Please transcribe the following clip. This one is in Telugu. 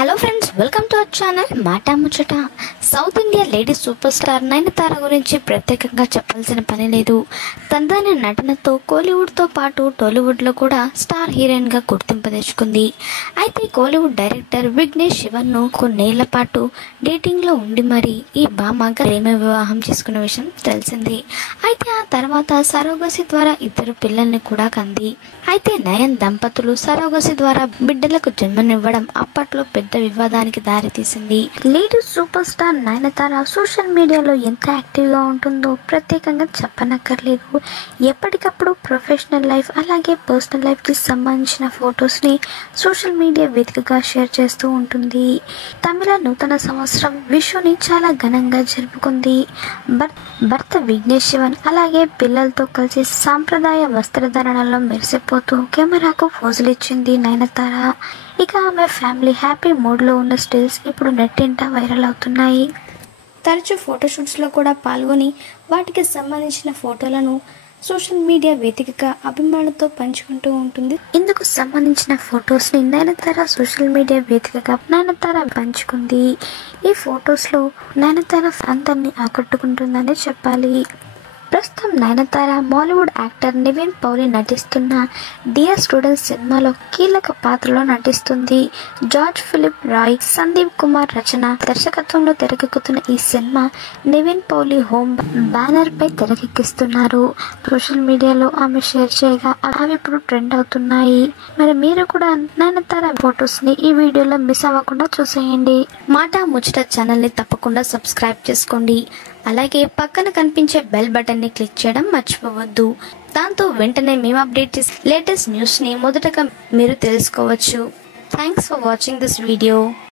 Hello friends, welcome to our channel మాటా ముచ్చట. South India lady super star Nayanthara గురించి ప్రత్యేకంగా చెప్పాల్సిన పని లేదు. తనదైన నటనతో కోలీవుడ్తో పాటు టాలీవుడ్లో కూడా స్టార్ హీరోయిన్గా గుర్తింపు తెచ్చుకుంది. అయితే కోలీవుడ్ డైరెక్టర్ విఘ్నేష్ శివన్ను కొన్నేళ్ల పాటు డేటింగ్లో ఉండి మరి ఈ భామ ప్రేమ వివాహం చేసుకున్న విషయం తెలిసింది. అయితే ఆ తర్వాత సరోగసి ద్వారా ఇద్దరు పిల్లల్ని కూడా కంది. అయితే నయన్ దంపతులు సరోగసి ద్వారా బిడ్డలకు జన్మనివ్వడం అప్పట్లో పెద్ద వివాదానికి దారితీసింది. Lady super star Nayanthara social మీడియాలో ఎంత యాక్టివ్గా ఉంటుందో ప్రత్యేకంగా చెప్పనక్కర్లేదు. ఎప్పటికప్పుడు ప్రొఫెషనల్ లైఫ్ అలాగే పర్సనల్ లైఫ్కి సంబంధించిన ఫొటోస్ని సోషల్ మీడియా వేదికగా షేర్ చేస్తూ ఉంటుంది. తమిళ నూతన సంవత్సరం విషుని చాలా ఘనంగా జరుపుకుంది. భర్త విఘ్నేష్ శివన్ అలాగే పిల్లలతో కలిసి సాంప్రదాయ వస్త్రధారణలో మెరిసిపోతూ కెమెరాకు పోజులు ఇచ్చింది నయనతార. ఇక ఆమె ఫ్యామిలీ హ్యాపీ మూడ్లో ఉన్న స్టిల్స్ ఇప్పుడు నెట్టింట వైరల్ అవుతున్నాయి. తరచూ ఫోటోషూట్స్లో కూడా పాల్గొని వాటికి సంబంధించిన ఫోటోలను సోషల్ మీడియా వేదికగా అభిమానులతో పంచుకుంటూ ఉంటుంది. ఇందుకు సంబంధించిన ఫొటోస్ని నయనతార సోషల్ మీడియా వేదికగా పంచుకుంది. ఈ ఫొటోస్లో నయనతార అందరినీ ఆకట్టుకుంటుందని చెప్పాలి. ప్రస్తుతం నయనతార బాలీవుడ్ యాక్టర్ నివిన్ పౌలి నటిస్తున్న డియర్ స్టూడెంట్ సినిమాలో కీలక పాత్రలో నటిస్తుంది. జార్జ్ ఫిలిప్ రాయ్, సందీప్ కుమార్ రచన దర్శకత్వంలో తెరకెక్కుతున్న ఈ సినిమా నివిన్ పౌలి హోమ్ బ్యానర్ పై తెరకెక్కిస్తున్నారు. సోషల్ మీడియాలో ఆమె షేర్ చేయగా అవి ఇప్పుడు ట్రెండ్ అవుతున్నాయి. మరి మీరు కూడా నయనతార ఫొటోస్ ని ఈ వీడియోలో మిస్ అవ్వకుండా చూసేయండి. మాటా ముచ్చట ఛానల్ ని తప్పకుండా సబ్స్క్రైబ్ చేసుకోండి. అలాగే పక్కన కనిపించే బెల్ బటన్ ని క్లిక్ చేయడం మర్చిపోవద్దు. దాంతో వెంటనే మేము అప్డేట్ చేసే లేటెస్ట్ న్యూస్ ని మొదటగా మీరు తెలుసుకోవచ్చు. Thanks for watching this video.